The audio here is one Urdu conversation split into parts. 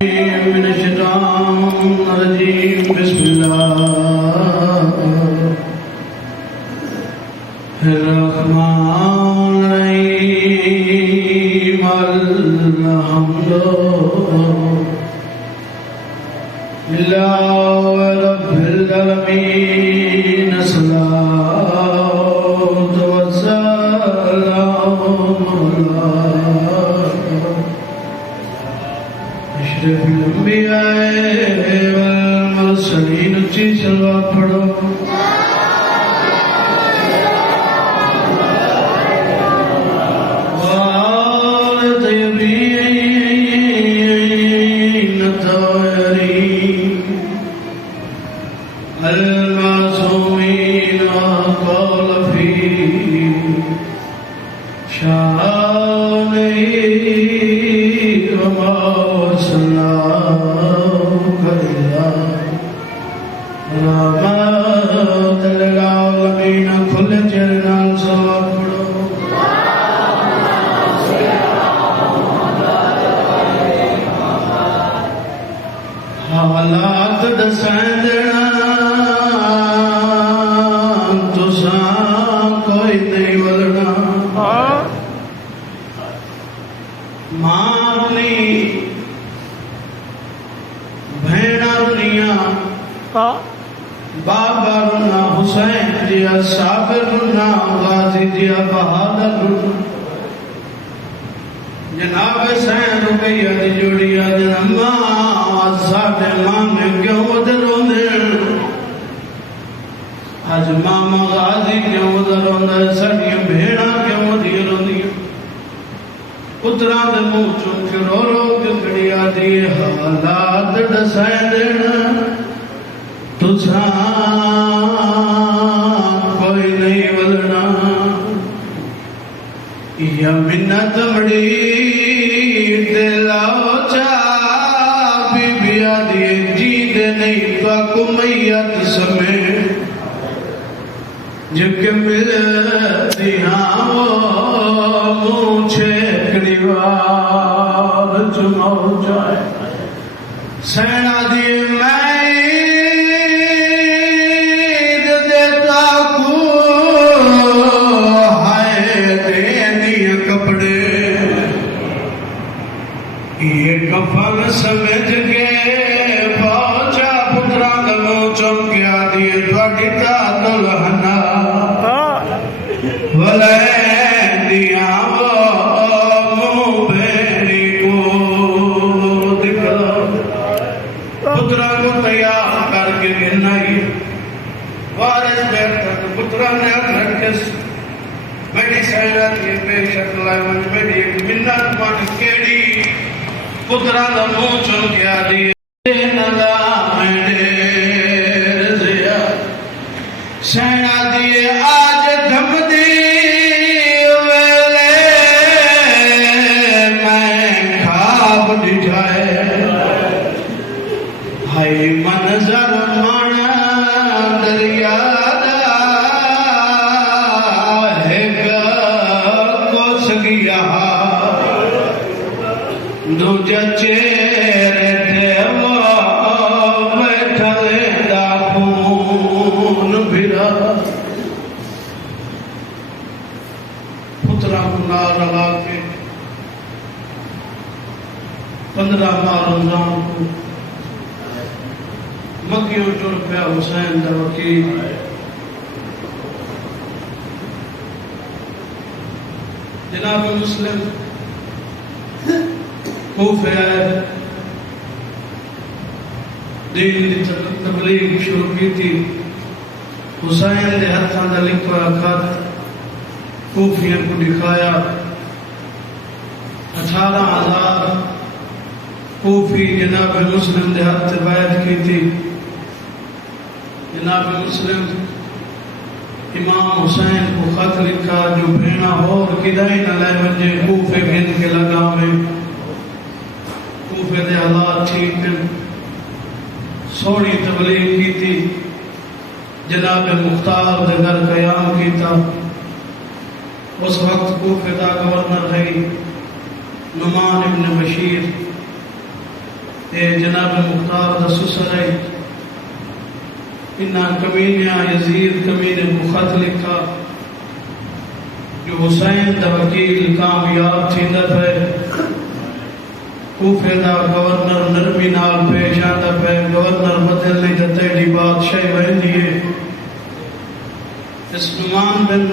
من الشيطان الرجيم بسم الله الرحمن الرحيم الحمد لله رب العالمين الصلاة والسلام أشرف الأنبياء والمرسلين اچھی صلوات پڑھو وآل طيبين الطاهرين المعصومين وقال في شانه وما وصلناك إلا رحمة للعالمين كل جرنا صلوات پڑھو حالات دسائیں دینا تساں کوئی نہیں ولنا ماں اپنی بھیڑا دنیا بابا رنا حسین جیا صابر رنا غازی جیا بہادر رنا جناب حسین رقیہ دی جوڑیا جنما ساڑھے ماں میں کیوں ادھروں دیں آج ماما غازی کیوں ادھروں دیں سڑی بھیڑا کیوں ادھروں دیں اترا دے منہ چون کے رو رو کے کڑیا دی حالات ڈسائیں دینا تجھاں کوئی نہیں ولنا یا منت بڑی دلاو چاہ بی بیا دیے جید نہیں تو کو میت سمیں جب کہ ملتی ہاں وہ مونچھے کڑیوار چماؤ جائے سینہ دیے میں دیتا کو ہائے دینی کپڑے یہ کفن سمجھ کے پہنچا پتران دمو چمکیا دیے تھوڑی تا دلہنا ولین دیا وہ مو بھیڑی کو دکھا پتران کو تیار کر کے گرنائی وارث بیٹھا تو پتران نے ہاتھ رکھے میری سیرت یہ بے شکل ہے مجھ میری ایک منت مان کیڑی پتران دمو چمکیا دیے نلا میرے رضیا سینہ دیے آج دھم دی ویلے میں خواب دکھائے ہائی منظر مانا دریا دا ہے کو سگیا دو چہرے تھے وہ بیٹھا لیتا خون بھرا پترا گناہ لگا کے 15 ماہ رمضان کو مکیوں ٹر پیا حسین دا وکیل جناب مسلم کوفے آئے دین دی تبلیغ شروع کی تھی حسین دے ہاتھاں دا لکھا خط کوفیاں کو دکھایا 18,000 کوفی جناب مسلم دے ہاتھ بیعت کی تھی جناب مسلم امام حسین کو خط لکھا جو بھینا اور کدائی نہ لے بجے کوفے بھین کے لگا میں کوفے دے حالات ٹھیک ہیں سوڑی تبلیغ کی تھی جناب مختار دے گھر قیام کیتا اس وقت کوفے دا گورنر ہے نعمان ابن بشیر جناب مختار دا سسر ہے انہاں کمینیاں یزید کمینے کو خط لکھا جو حسین دا وکیل کامیاب تھیندا پے کوفے دا گورنر نرمی نال پیش آندا پے گورنر بدلنے دا تیڑی بادشاہی وہندی ہے اس نعمان بن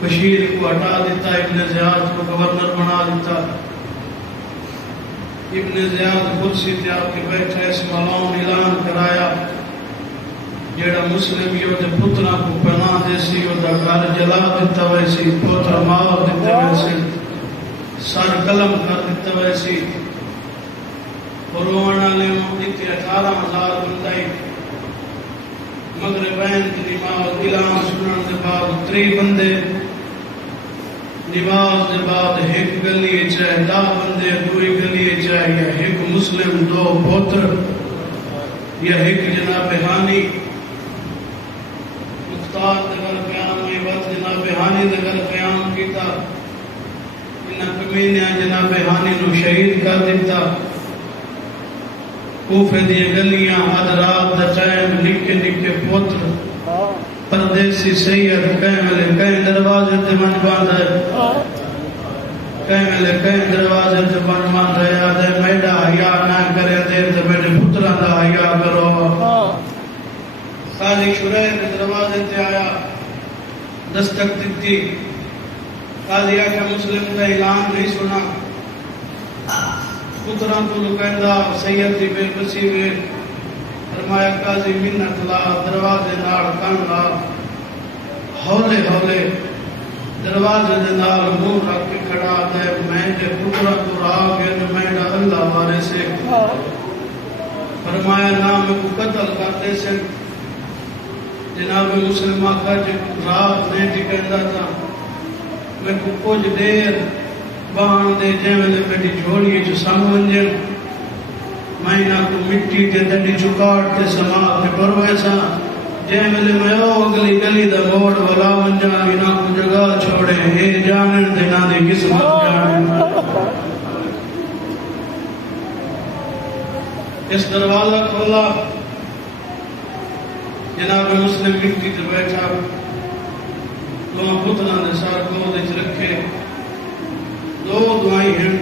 بشیر کو ہٹا دیتا ابن زیاد کو گورنر بنا دیتا ابن زیاد کرسی تے آپ کے بیٹھے اس ملعون اعلان کرایا جیڑا مسلم یہ دے پترا کو پناہ دے سی وہ دا گھر جلا دیتا ویسی پوتر مار دیتا ویسی سر قلم کر دیتا ویسی اور روانہ لے دیتے 18,000 بندائی مغربین کی نماز اعلان سنن دے بعد 3 بندے نماز دے بعد ایک گلی چاہے 10 بندے دوئی گلی چاہے یا ایک مسلم 2 پوتر یا ایک جناب ہانی مختار دگر قیام میں وقت جناب ہانی دگر قیام کیتا انہاں کمینیاں جناب ہانی نو شہید کر دیتا کوفے دی گلیاں اد رات دا ٹائم نکے نکے پوتر پردیسی سید کہیں دروازے تے من باندھ ہے کہیں دروازے تے من باندھ ہے آدھے میڈا حیا نہ کرے دیر تے میڈے پتران دا حیا کرو قاضی شریح نے دروازے تے آیا دستک دیتی قاضی آکھا مسلم کا اعلان نہیں سنا پتران کو لکھائندہ سید دی بے بسی ہوئے فرمایا قاضی منت لا دروازے نال کن لا ہولے ہولے دروازے دے نال منہ رکھ کے کھڑا دے میں دے پترا کو راہ گئے تو میں دا اللہ بارے سے فرمایا نام کو قتل کرتے سے جناب مسلمہ کا جو رات نہیں ٹکندہ تھا میں کو کچھ دیر بہان دے جیملے میری جھوڑی جو سامنجن مائنہ کو مٹی تے دنی چکاٹ تے سماعت تے پرویسا جیملے میں اگلی گلی دا موڑ والا منجانی نا کو جگہ چھوڑے اے جانن دے نا دے قسمت جانن اس دروازہ کھولا جناب مسلم مٹی تے بیٹھا دعا پتنا دے سار کو دے رکھے 2 دعائیں ہیں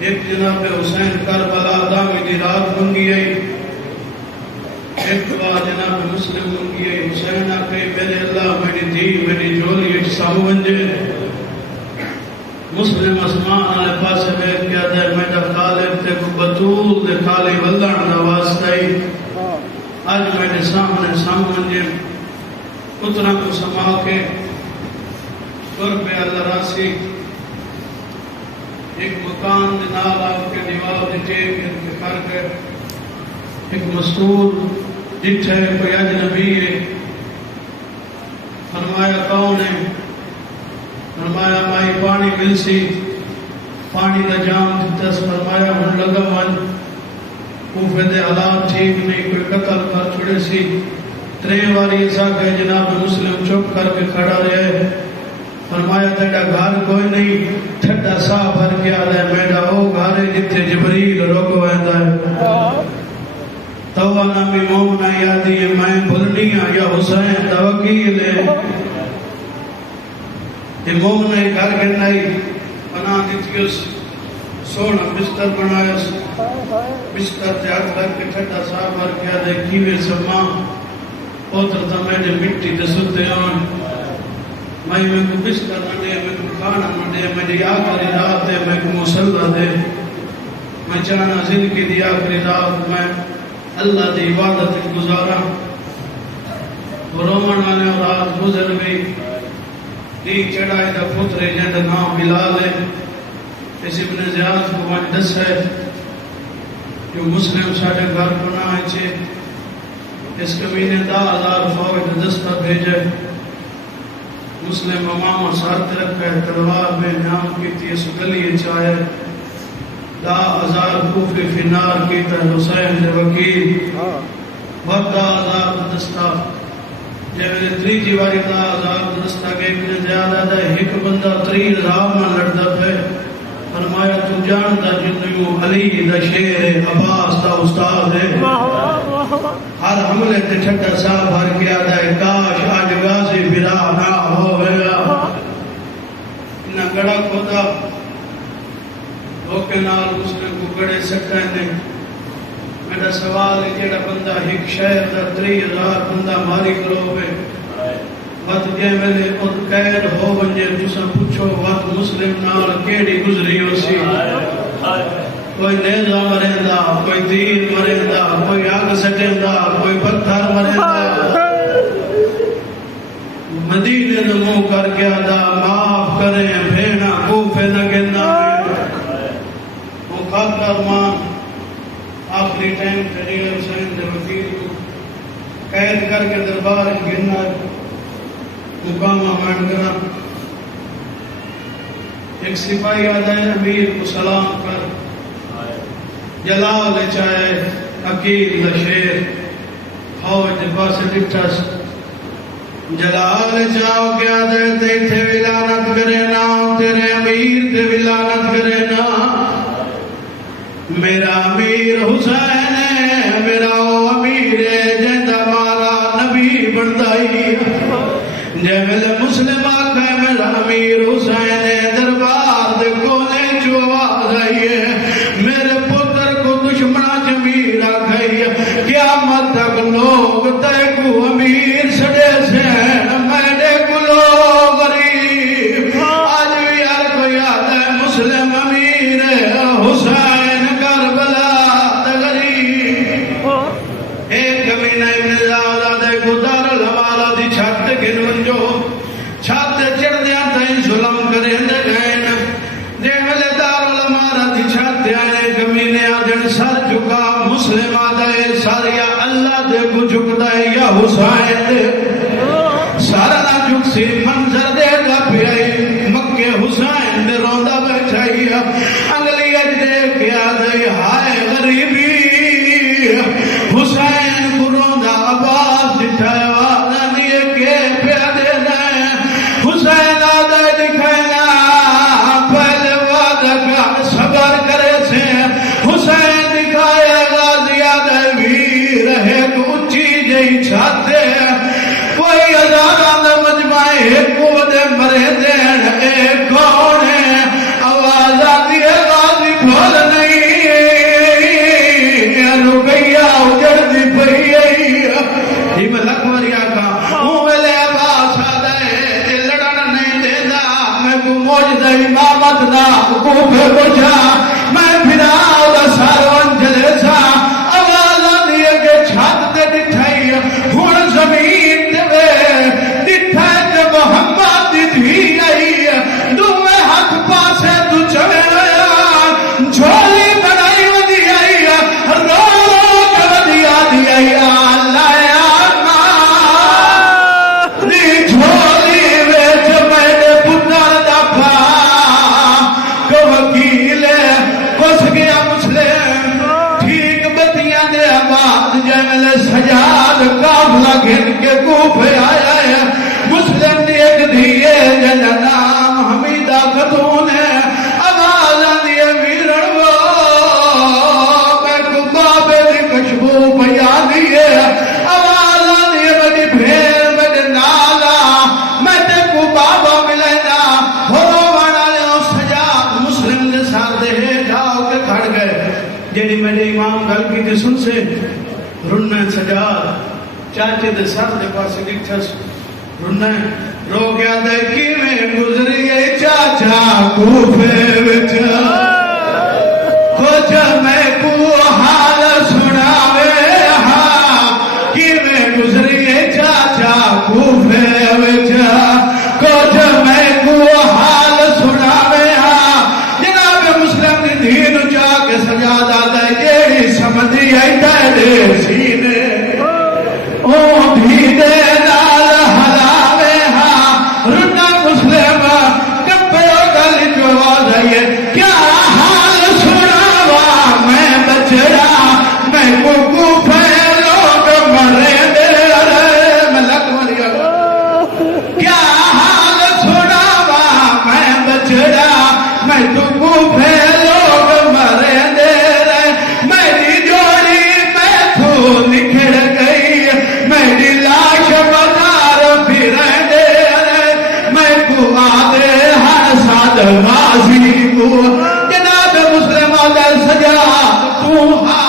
ایک جناب حسین کربلا دامی دی رات منگی ہے ایک دعا جناب مسلم منگی ہے حسین آکے میرے اللہ میری دی میری جولی ایک سامو بنجے مسلم اسمان آلے پاسے بیت کیا دے میرا خالب تے کو بطول دے خالی ولدان دا واسطائی آج میرے سامنے سامو بنجے اتنا کو سما کے قرب اللہ راسی ایک مکان دے نال آپ کے دیوار دے ٹیک کے کر کے ایک مستور جٹھے کوئی اجنبی ہے فرمایا کون ہے فرمایا مائی پانی مل سی پانی دا جام دیتس فرمایا ہن لگا من کوفے دے حالات ٹھیک نہیں کوئی قتل کر چھڑے سی 3 باری ایسا کہ جناب مسلم چپ کر کے کھڑا رہے فرمایا تیڑا گھر کوئی نہیں ٹھٹا سا بھر کے آدھے میڈا او گھارے جتے جبریل روکو ویندہ ہے توہ نامی مومنہ یادی ہے میں بھلنی ہاں یا حسین دا وکیل ہے یہ مومنہ گھر کے نہیں بنا دیتی اس سونا بستر بنایا بستر تے ہاتھ رکھ کے ٹھٹا سا بھر کے آدھے کیوے سما پوتر تا میڈے مٹی تے ستے آن میں کو بستر نہ دے میں کو کھانا نہ دے میری آخری رات دے میں کو مسلح دے میں چاہنا زندگی دی آخری رات میں اللہ دی عبادت گزارا رومن والے رات گزر گئی دی چڑھائی دا پترے جہاں نام بلال ہے اس ابن زیاد کو من دس ہے جو مسلم ساڑھے گھر بنائے چھے اس کمینے 10,000 فوج دستہ بھیجے مسلم امامہ ساتھ رکھا ہے تلوار میں نام کی تھی اس گلی چاہے 10,000 کوفی فنار کی تھا حسین دے وکیل بہت 10,000 دستہ جب تری جیواری 10,000 دستہ کے ابن زیادہ دے ایک بندہ 3,000 میں لڑتا ہے فرمایا تو جانتا جنہوں علی دا شیر عباس ہر حملے تے ٹھٹا سا بھر کے آدھا ہے کاش آج غازی برا نہ ہویا انہاں گڑا کھودا لوکے نال اس نے کو گڑے سکتے ہیں میرا سوال ہے جیڑا بندہ ایک شہر دا 30,000 بندہ ماری کروے وقت جے ویلے خود قید ہو ونجے تساں پوچھو وقت مسلم نال کیڑی گزری ہو سی کوئی نیزہ مریندا کوئی تیر مریندا کوئی آگ سٹیندا کوئی پتھر مریندا مدینے نو منہ کر کے آدھا معاف کریں بھیڑا کوفے نہ گنا مقدر مان آخری ٹائم تحریر حسین دے وکیل کو قید کر کے دربار گرنا مقامہ مان کرا ایک سپاہی آدھا ہے امیر کو سلام کر جلال چاہے عقیل شیر فوج دے پاس ڈٹھس جلال چاہو کیا دے تیتھے ولانت کرے نا تیرے امیر تے ولانت کرے نا میرا امیر حسین ہے میرا او امیر ہے جیندہ مارا نبی بندائی جے ملے مسلم آکھا ہے میرا امیر حسین ہے دربار دے کونے جو آواز آئی ہے میرے پتر کو دشمنہ جمیر آگئی قیامت تک لوگ تے کو امیر سڑے سے میرے کو لوگ غریب آج بھی ہر کوئی آتا ہے مسلم امیر حسین کربلا تغریب ایک کمینہ ابن زیادہ کو دار الحوالہ دی چھت گن ونجو چھت چڑھ دیا تائیں ظلم کریں دے گئن دے ملے دار الحوالہ دی چھت آنے کمینہ آدھن سر جھکا مسلم آدھے سر یا اللہ دے کو جھک دے یا حسین دے سارا نہ جھک سی منظر دے گا پیائی مکہ حسین دے روندہ بیٹھائی انگلی اج دے کیا دے ہائے غریبی حسین کو روندہ آواز دکھائے وعدہ نیے کے پیا دے دے حسین آدھے دکھائنا پہلے وعدہ کا صبر کرے سے حسین دکھائے غازی آدھے بھی رہے تو اچھی جئی چھاتے کوئی ہزاران دے مجمعے کو دے مرے دین اے کون ہے آواز آتی ہے غازی بھول نہیں رکیہ اجڑ دی پئی ہی میں لکھوری آکا ہوں ویلے عباس آدھے تے لڑن نہیں دینا میں کو موجدہ امامت نا کوفے بجھا میں پھرا دا سارون جلے سا آواز آتی ہے کہ چھت تے ڈٹھائی ہون زمین دے ڈٹھائی تے محمد دی دھی آئی دو میں ہاتھ پاسے تو چلے آیا جھولی بنائی ودی آئی رو کے ودی آدھی آئی اللہ آنا دی جھولی ویچ میرے پتر دا پا کو وکیل کس گیا مسلم ٹھیک بتیاں دے آباد جیملے سجاد کافلہ گھن کے کوفے آیا ہے مسلم نے ایک دیئے جن نام حمیدہ خاتون ہے آواز آدھی ویرن وہ میں کو بابے دی کشبو پیا دیئے آواز آدھی بڑی بھیر میرے نالا میں تے کو بابا ملینا ہورو وانا لے سجاد مسلم دے ساتھ دے جاؤ کے کھڑ گئے جیڑی میرے امام گل کی دے سن سے رنہ سجاد چاچے دے سر دے پاس ڈٹھس رنہ رو گیا دے کی میں گزری گئی چاچا کوفے وچ کچھ میں کو حال سناوے ہاں کی میں گزری گئی چاچا کوفے وچ کچھ میں کو حال سناوے ہاں جناب مسلم دی دین چاہ کے سجادہ دے جیڑی سمجھی آئی دے سینے او بھی دے نال حلاوے ہاں رنہ مسلم کپے گل جو آدھائیے کیا حال سناوا میں بچڑا میں کو پھیلوگ مرے دے رہے ملک مریا کیا حال سناوا میں بچڑا میں کو پھیلوگ مرے دے رہے میری جوڑی میں تو نکھڑ موں ہا